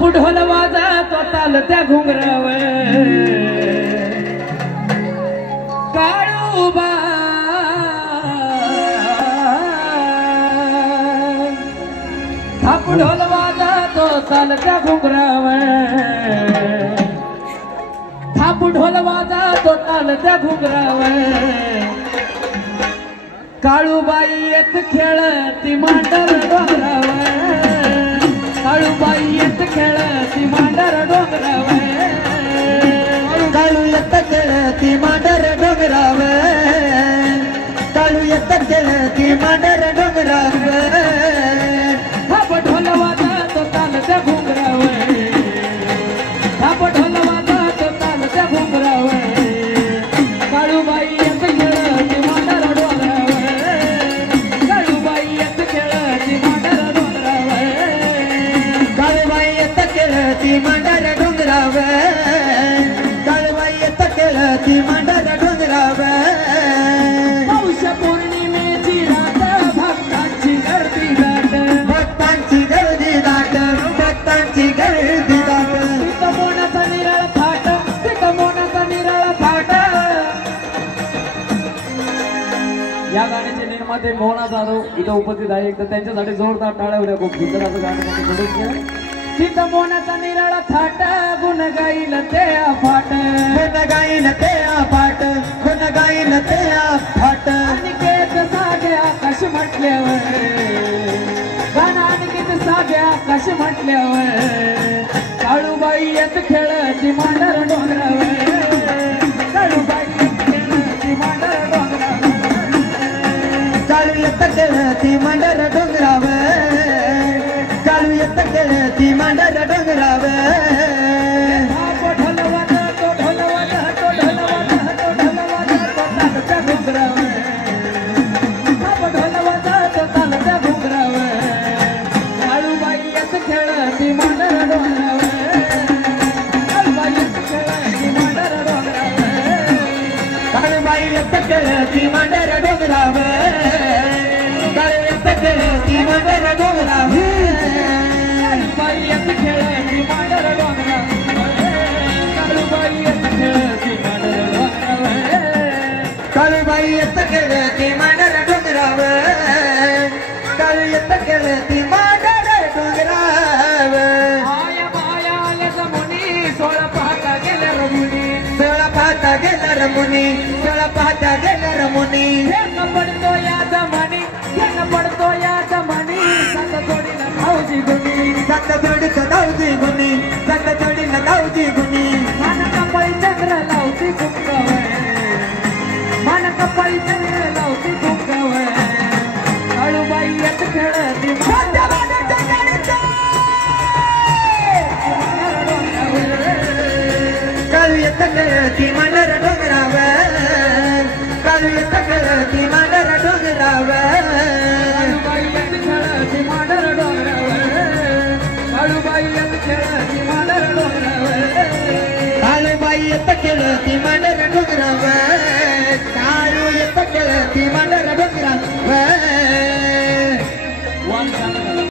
थाप ढोल वाजतो चालत्या घुंगरावर काळूबा थाप ढोल वाजतो चालत्या घुंगरावर थाप ढोल वाजतो चालत्या घुंगरावर काळूबाई येत खेळती मांडर डोंगरावर काळूबाई येत खेळती मांडर डोंगरावर काळू येत खेळती मांडर डोंगरावर काळू येत खेळती मांडर डोंगरावर थाप ढोल वाजतो चालत्या घुंगरावर थाप ढोल वाजतो चालत्या घुंगरावर काळूबाई येत खेळती मांडर डोंगरावर काळूबाई येत खेळती मांडर डोंगरावर काळूबाई येत खेळती मांडर डोंगरावर काळूबाई येत खेळती मांडर डोंगरावर पौष पौर्णिमेची रात भक्तांची गर्दी दाट भक्तांची गर्दी दाट भक्तांची गर्दी दाट तिथं मोनाचा निराळा थाट तिथं मोनाचा निराळा थाट या गाण्याचे निर्माते मोहना जाधव इथं उपस्थित आहे तर त्यांच्यासाठी जोरदार टाळ्या उद्या खूप सुंदर असं गाणं प्रोड्यूस केलं तिथं मोनाचा निराळा थाट गुण गाईल ते फाट गुण गाईल ते फाट गुण गाईल ते फाट अनिकेत सागे आकाश म्हटल्यावर गाणं अनिकेत सागे आकाश म्हटल्यावर काळूबाई येत खेळती मांडर डोंगरावर काळूबाई येत खेळती मांडर डोंगरावर काळू येत खेळती मांडर डोंगरावर काळू येत खेळती मांडर डोंगरावर थाप ढोल वाजतो ढोल वाजतो ढोल वाजतो ढोल वाजतो चालत्या घुंगरावर थाप ढोल वाजतो चालत्या घुंगरावर काळूबाई येत खेळती मांडर डोंगरावर काळूबाई येत खेळती मांडर डोंगरावर काळूबाई येत खेळती मांडर डोंगरावर काळू येत खेळती मांडर डोंगरावर काळूबाई येत खेळती मांडर डोंगरावर काळूबाई येत खेळती मांडर डोंगरावर काळूबाई येत खेळती मांडर डोंगरावर काळू येत खेळती मांडर डोंगरावर माया माया आल्या जमुनी सोळा पाहता गेल्या रमुनी सोळा पाहता गेला रमुनी सोळा पाहता गेला रमुनी घेणं पडतो या जमानी घेणं पडतो या जमानी संग जोडीला भाऊजी गुणी संग जोडीचं धावती गुणी संग जोडीला धावती गुणी मन कपाळी चंद्र लावती कुंकवय मन कपाळी चंद्र लावती कुंकवय काळूबाई येत खेळती काळू येत खेळती मांडर डोंगरावर काळू येत खेळती मांडर डोंगरावर काळूबाई येत खेळती मांडर डोंगरावर काळूबाई येत खेळती मांडर डोंगरावर